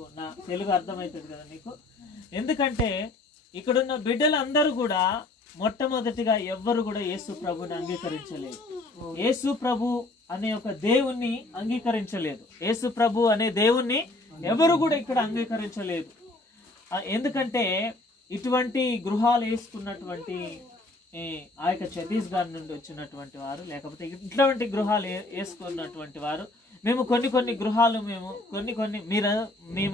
నా తెలుగు అర్థమవుతుంది కదా మీకు. ఎందుకంటే ఇక్కడున్న బిడ్డలందరూ కూడా మొట్టమొదటిగా ఎవ్వరు కూడా యేసు ప్రభుని అంగీకరించలేదు. యేసు ప్రభు అనే ఒక దేవుణ్ణి అంగీకరించలేదు. యేసు ప్రభు అనే దేవుణ్ణి ఎవరు కూడా ఇక్కడ అంగీకరించలేదు. ఎందుకంటే ఇటువంటి గృహాలు వేసుకున్నటువంటి ఆ యొక్క ఛత్తీస్గఢ్ నుండి వచ్చినటువంటి వారు, లేకపోతే ఇటువంటి గృహాలు వేసుకున్నటువంటి వారు, మేము కొన్ని గృహాలు మేము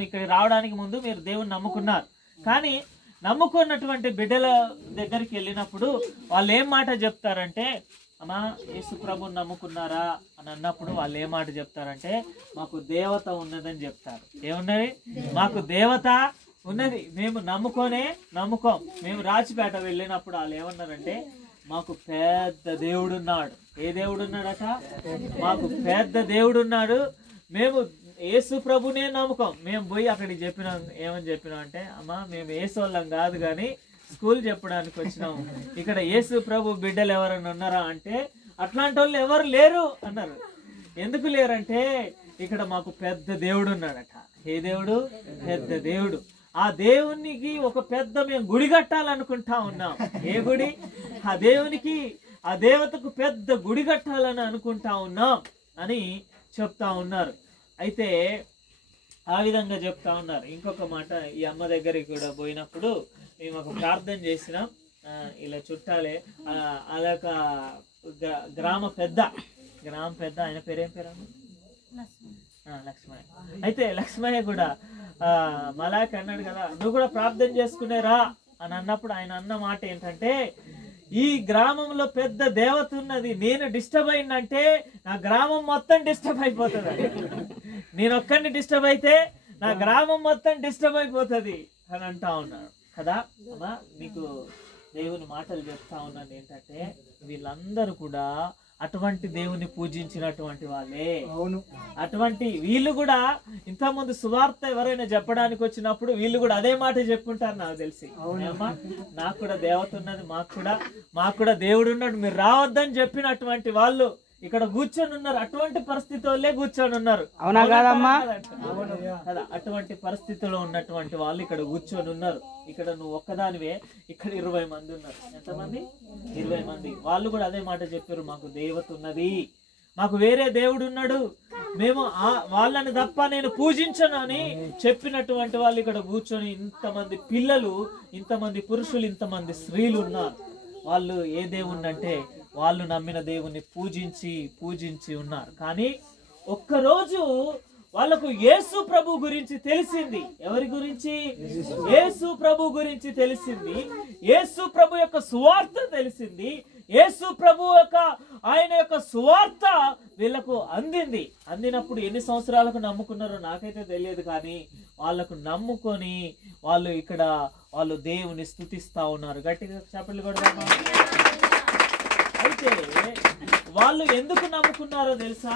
ఇక్కడ రావడానికి ముందు మీరు దేవుని నమ్ముకున్నారు. కానీ నమ్ముకున్నటువంటి బిడ్డల దగ్గరికి వెళ్ళినప్పుడు వాళ్ళు ఏం మాట చెప్తారంటే, అమ్మా యేసు ప్రభుని నమ్ముకున్నారా అని అన్నప్పుడు వాళ్ళు ఏ మాట చెప్తారంటే, మాకు దేవత ఉన్నదని చెప్తారు. ఏమున్నది? మాకు దేవత ఉన్నది, మేము నమ్ముకోం. మేము రాజపేట వెళ్ళినప్పుడు వాళ్ళు ఏమన్నారంటే, మాకు పెద్ద దేవుడు ఉన్నాడు. ఏ దేవుడు ఉన్నాడట? మాకు పెద్ద దేవుడు ఉన్నాడు, మేము యేసు ప్రభునే నమ్ముకోం. మేము పోయి అక్కడికి చెప్పినాం. ఏమని చెప్పినాం అంటే, అమ్మా మేము యేసు వాళ్ళం కాదు కానీ స్కూల్ చెప్పడానికి వచ్చినాము. ఇక్కడ యేసు ప్రభు బిడ్డలు ఎవరైనా ఉన్నారా అంటే, అట్లాంటి వాళ్ళు ఎవరు లేరు అన్నారు. ఎందుకు లేరంటే, ఇక్కడ మాకు పెద్ద దేవుడు ఉన్నాడట. ఏ దేవుడు? పెద్ద దేవుడు. ఆ దేవునికి ఒక పెద్ద మేము గుడి కట్టాలనుకుంటా ఉన్నాం. ఏ గుడి? ఆ దేవునికి, ఆ దేవతకు పెద్ద గుడి కట్టాలని అనుకుంటా ఉన్నాం అని చెప్తా ఉన్నారు. అయితే ఆ విధంగా చెప్తా ఉన్నారు. ఇంకొక మాట, ఈ అమ్మ దగ్గరికి కూడా పోయినప్పుడు మేము ఒక ప్రార్థన చేసినాం. ఇలా చుట్టాలే అదొక గ్రామ పెద్ద ఆయన పేరేం పేరు? లక్ష్మయ్య. అయితే లక్ష్మయ్య కూడా మలాక్ అన్నాడు కదా, నువ్వు కూడా ప్రార్థన చేసుకునేరా అని అన్నప్పుడు ఆయన అన్న మాట ఏంటంటే, ఈ గ్రామంలో పెద్ద దేవత ఉన్నది, నేను డిస్టర్బ్ అయిందంటే నా గ్రామం మొత్తం డిస్టర్బ్ అయిపోతుంది. నేను ఒక్కడిని డిస్టర్బ్ అయితే నా గ్రామం మొత్తం డిస్టర్బ్ అయిపోతుంది అని అంటా ఉన్నాడు కదా. అమ్మా మీకు దేవుని మాటలు చెప్తా ఉన్నాను ఏంటంటే, వీళ్ళందరూ కూడా అటువంటి దేవుని పూజించినటువంటి వాళ్ళే. అటువంటి వీళ్ళు కూడా ఇంతకుముందు సువార్త ఎవరైనా చెప్పడానికి వచ్చినప్పుడు వీళ్ళు కూడా అదే మాట చెప్పుకుంటారు నాకు తెలిసి. అమ్మా నాకు కూడా దేవత ఉన్నది, మాకు కూడా దేవుడు ఉన్నాడు, మీరు రావద్దని చెప్పినటువంటి వాళ్ళు ఇక్కడ కూర్చొని ఉన్నారు. అటువంటి పరిస్థితుల్లో కూర్చొని ఉన్నారు. అవునా కాదమ్మా? కదా, అటువంటి పరిస్థితిలో ఉన్నటువంటి వాళ్ళు ఇక్కడ కూర్చొని ఉన్నారు. ఇక్కడ నువ్వు ఒక్కదానివే, ఇక్కడ 20 మంది ఉన్నారు. ఎంతమంది? 20 మంది. వాళ్ళు కూడా అదే మాట చెప్పారు, మాకు దేవత ఉన్నది, మాకు వేరే దేవుడు ఉన్నాడు, మేము వాళ్ళని తప్ప నేను పూజించను అని చెప్పినటువంటి వాళ్ళు ఇక్కడ కూర్చొని ఇంతమంది పిల్లలు, ఇంతమంది పురుషులు, ఇంతమంది స్త్రీలు ఉన్నారు. వాళ్ళు ఏ దేవుణ్ణి అంటే వాళ్ళు నమ్మిన దేవుణ్ణి పూజించి ఉన్నారు. కానీ ఒక్కరోజు వాళ్ళకు యేసు ప్రభు గురించి తెలిసింది. ఎవరి గురించి? యేసు ప్రభు గురించి తెలిసింది. యేసు ప్రభు యొక్క సువార్త తెలిసింది. యేసు ప్రభు ఆయన యొక్క సువార్త వీళ్ళకు అందినప్పుడు ఎన్ని సంవత్సరాలకు నమ్ముకున్నారో నాకైతే తెలియదు. కానీ వాళ్ళకు నమ్ముకొని వాళ్ళు దేవుని స్తుతిస్తా ఉన్నారు. గట్టిగా చప్పట్లు కొడదామా? అయితే వాళ్ళు ఎందుకు నమ్ముకున్నారో తెలుసా?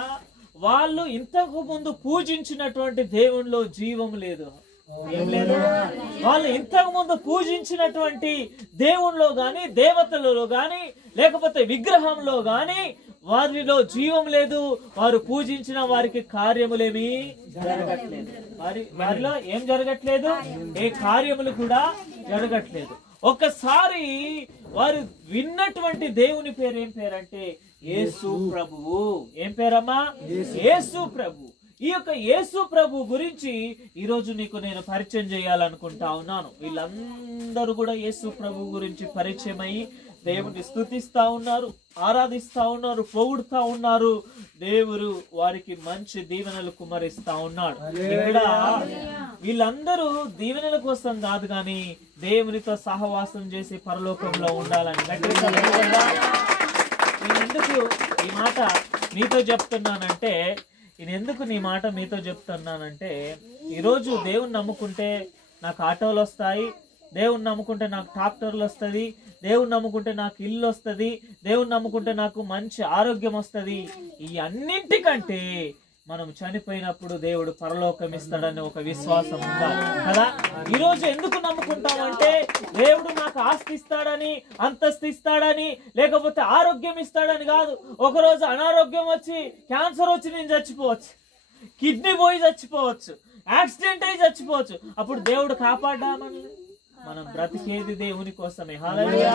వాళ్ళు ఇంతకు ముందు పూజించినటువంటి దేవునిలో జీవం లేదు. ఏం లేదు? వాళ్ళు ఇంతకు ముందు పూజించినటువంటి దేవునిలో గాని, దేవతలలో గాని, లేకపోతే విగ్రహంలో గాని వారిలో జీవం లేదు. వారు పూజించిన వారికి కార్యములేమీ జరగట్లేదు. వారిలో ఏం జరగట్లేదు? ఏ కార్యములు కూడా జరగట్లేదు. ఒక్కసారి వారు విన్నటువంటి దేవుని పేరు ఏం పేరంటే యేసు ప్రభువు. ఏం పేరమ్మా? యేసు ప్రభు. ఈ యొక్క యేసు ప్రభు గురించి ఈరోజు నీకు నేను పరిచయం చేయాలనుకుంటా ఉన్నాను. వీళ్ళందరూ కూడా యేసు ప్రభు గురించి పరిచయం అయ్యి దేవుని స్తుతిస్తా ఉన్నారు, ఆరాధిస్తా ఉన్నారు, పొగుడుతా ఉన్నారు. దేవుడు వారికి మంచి దీవెనలు కుమరిస్తా ఉన్నాడు. ఇక్కడ వీళ్ళందరూ దీవెనల కోసం కాదు కానీ దేవునితో సహవాసం చేసి పరలోకంలో ఉండాలని. నేను ఎందుకు ఈ మాట మీతో చెప్తున్నానంటే, ఈరోజు దేవుని నమ్ముకుంటే నాకు ఆటోలు వస్తాయి, దేవుని నమ్ముకుంటే నాకు ట్రాక్టర్లు వస్తుంది, దేవుని నమ్ముకుంటే నాకు ఇల్లు వస్తుంది, దేవుని నమ్ముకుంటే నాకు మంచి ఆరోగ్యం వస్తుంది. ఈ అన్నింటికంటే మనం చనిపోయినప్పుడు దేవుడు పరలోకం ఇస్తాడని ఒక విశ్వాసం ఉండాలి కదా. ఈరోజు ఎందుకు నమ్ముకుంటామంటే దేవుడు నాకు ఆస్తి ఇస్తాడని, అంతస్తు ఇస్తాడని, లేకపోతే ఆరోగ్యం ఇస్తాడని కాదు. ఒకరోజు అనారోగ్యం వచ్చి, క్యాన్సర్ వచ్చి నేను చచ్చిపోవచ్చు, కిడ్నీ పోయి చచ్చిపోవచ్చు, యాక్సిడెంట్ అయి చచ్చిపోవచ్చు. అప్పుడు దేవుడు కాపాడ్డామని మనం బ్రతికేది దేవుని కోసమే. హల్లెలూయా.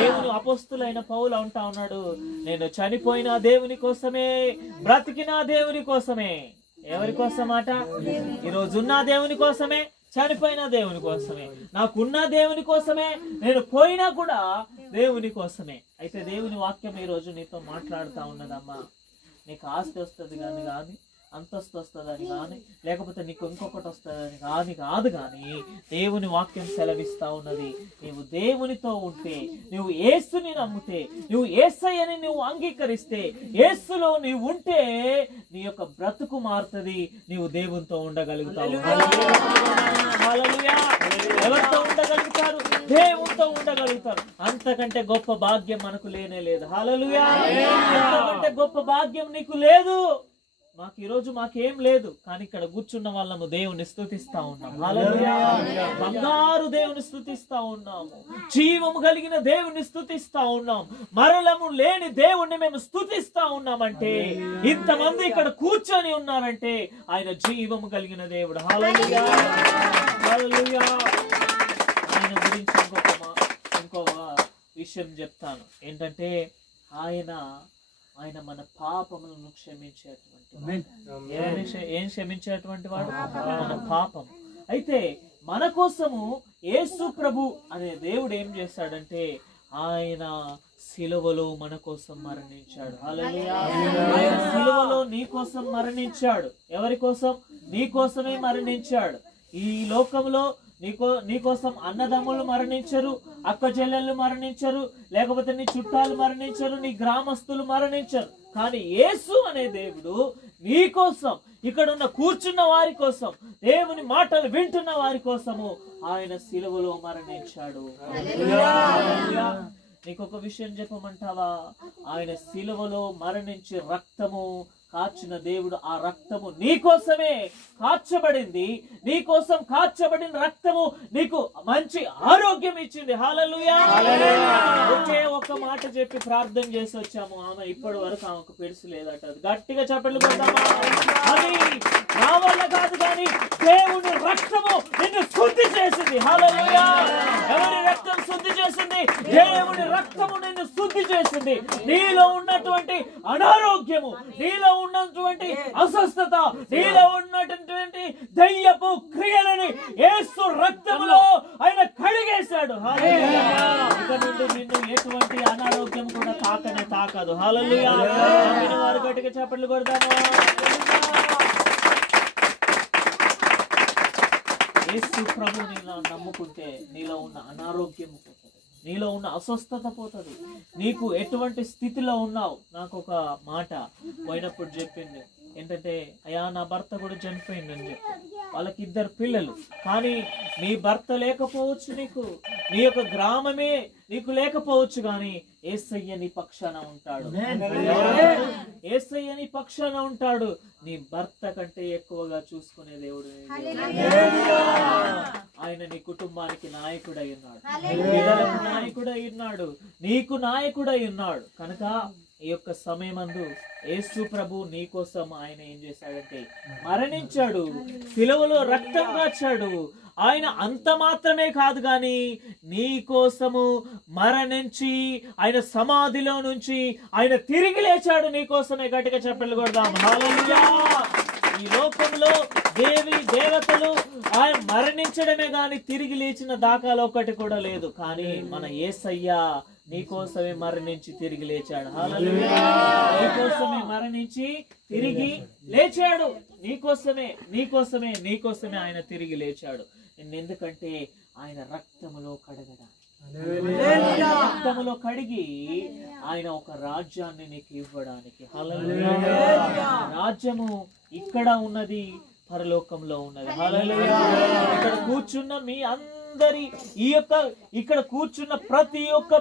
దేవుని అపోస్తులైన పౌలు అంటా ఉన్నాడు, నేను చనిపోయిన దేవుని కోసమే, బ్రతికిన దేవుని కోసమే. ఎవరి కోసమాట? ఈరోజున్న దేవుని కోసమే, చనిపోయిన దేవుని కోసమే, నాకున్న దేవుని కోసమే, నేను పోయినా కూడా దేవుని కోసమే. అయితే దేవుని వాక్యం ఈ రోజు నీతో మాట్లాడుతూ ఉన్నదమ్మా. నీకు ఆస్తి వస్తుంది కానీ అంతస్తు వస్తుందని కానీ, లేకపోతే నీకు ఇంకొకటి వస్తుందని కాదు కానీ దేవుని వాక్యం సెలవిస్తా ఉన్నది, నీవు దేవునితో ఉంటే, నువ్వు యేసుని నమ్మితే, నువ్వు యేసయ్యని నువ్వు అంగీకరిస్తే, యేసులో నీవు ఉంటే నీ యొక్క బ్రతుకు మారుతుంది, నీవు దేవునితో ఉండగలుగుతావు. హల్లెలూయా. ఎవరితో ఉండగలుగుతారు? దేవునితో ఉండగలుగుతారు. అంతకంటే గొప్ప భాగ్యం మనకు లేనే లేదు. హల్లెలూయా. అంతకంటే గొప్ప భాగ్యం నీకు లేదు. మాకు ఈరోజు మాకేం లేదు, కానీ ఇక్కడ కూర్చున్న వాళ్ళము దేవుని స్తుతిస్తా ఉన్నాం. హల్లెలూయా. బంగారు దేవుని స్తుతిస్తా ఉన్నాము, జీవము కలిగిన దేవుని స్తుతిస్తా ఉన్నాం, మరణము లేని దేవుణ్ణి మేము స్తుతిస్తా ఉన్నామంటే, ఇంతమంది ఇక్కడ కూర్చొని ఉన్నారంటే ఆయన జీవము కలిగిన దేవుడు. హల్లెలూయా. హల్లెలూయా. ఆయన గురించి ఇంకో విషయం చెప్తాను ఏంటంటే, ఆయన మన పాపములను క్షమించేటువంటి ఏం క్షమించేటువంటి వాడు? మన పాపం. అయితే మన కోసము యేసు ప్రభు అనే దేవుడు ఏం చేశాడంటే, ఆయన సిలువలో మన కోసం మరణించాడు. హల్లెలూయా. ఆయన సిలువలో నీ కోసం మరణించాడు. ఎవరి కోసం? నీ కోసమే మరణించాడు. ఈ లోకంలో నీ కోసం అన్నదమ్ములు మరణించరు, అక్క చెల్లెళ్ళు మరణించరు, లేకపోతే నీ చుట్టాలు మరణించరు, నీ గ్రామస్తులు మరణించరు. కానీ యేసు అనే దేవుడు నీ కోసం, ఇక్కడ ఉన్న కూర్చున్న వారి కోసం, దేవుని మాటలు వింటున్న వారి కోసము ఆయన సిలువలో మరణించాడు. నీకొక విషయం చెప్పమంటావా? ఆయన సిలువలో మరణించి రక్తము కాచిన దేవుడు, ఆ రక్తము నీ కోసమే కాచబడింది. నీ కోసం కాచబడిన రక్తము నీకు మంచి ఆరోగ్యం ఇచ్చింది. హల్లెలూయా. ఒకే ఒక్క మాట చెప్పి ప్రార్థన చేసి వచ్చాము. ఆమె ఇప్పటి వరకు ఆమెకు పెడుసు లేదట. గట్టిగా చప్పట్లు కొడదామా? అది నా వల్ల కాదు, కానీ దేవుని రక్తము నిన్ను శుద్ధి చేసింది. హల్లెలూయా. ఎవరి రక్తం శుద్ధి చేసింది? దేవుని రక్తము నిన్ను శుద్ధి చేసింది. నీలో ఉన్నటువంటి అనారోగ్యము, నీలో ఉన్నటువంటి అస్వస్థత, నీలో ఉన్నటువంటి దయ్యపు క్రియలని యేసు రక్తములో ఆయన కడిగేశాడు. ఇక నుండి నిన్ను ఎటువంటి అనారోగ్యం కూడా తాకదు. హల్లెలూయా. వారు గట్టిగా చప్పట్లు కొడతాను. యేసు ప్రభువుని నమ్ముకుంటే నీలో ఉన్న అనారోగ్యం పోతుంది, నీలో ఉన్న అస్వస్థత పోతుంది. నీకు ఎటువంటి స్థితిలో ఉన్నావు? నాకు ఒక మాట పోయినప్పుడు చెప్పింది ఏంటంటే, అయ్యా నా భర్త కూడా చనిపోయిందని చెప్పి, వాళ్ళకి 2 పిల్లలు, కానీ నీ భర్త లేకపోవచ్చు, నీ యొక్క గ్రామమే నీకు లేకపోవచ్చు, కానీ యేసయ్య నీ పక్షాన ఉంటాడు. యేసయ్య నీ పక్షాన ఉంటాడు. నీ భర్త కంటే ఎక్కువగా చూసుకునే దేవుడు ఆయన. నీ కుటుంబానికి నాయకుడై ఉన్నాడు, పిల్లలకు నాయకుడై ఉన్నాడు, నీకు నాయకుడై ఉన్నాడు. కనుక ఈ యొక్క సమయమందు యేసు ప్రభు నీ కోసం ఆయన ఏం చేశాడంటే మరణించాడు, సిలువలో రక్తం కాచాడు. ఆయన అంత మాత్రమే కాదు, కానీ నీ కోసము మరణించి ఆయన సమాధిలో నుంచి ఆయన తిరిగి లేచాడు నీ కోసమే. గట్టిగా చప్పట్లు కొడదాం. హల్లెలూయా. ఈ లోకంలో దేవతలు ఆయన మరణించడమే గాని తిరిగి లేచిన దాఖలా ఒకటి కూడా లేదు. కానీ మన యేసయ్య నీ కోసమే మరణించి తిరిగి లేచాడు. హల్లెలూయా. నీ కోసమే మరణించి తిరిగి లేచాడు. నీకోసమే ఆయన తిరిగి లేచాడు. ఎందుకంటే ఆయన రక్తములో రక్తములో కడిగి ఆయన ఒక రాజ్యాన్ని నీకు ఇవ్వడానికి. హల్లెలూయా. రాజ్యము ఇక్కడ ఉన్నది, పరలోకంలో ఉన్నది. హల్లెలూయా. ఇక్కడ కూర్చున్న మీ అందరి ఇక్కడ కూర్చున్న ప్రతి ఒక్క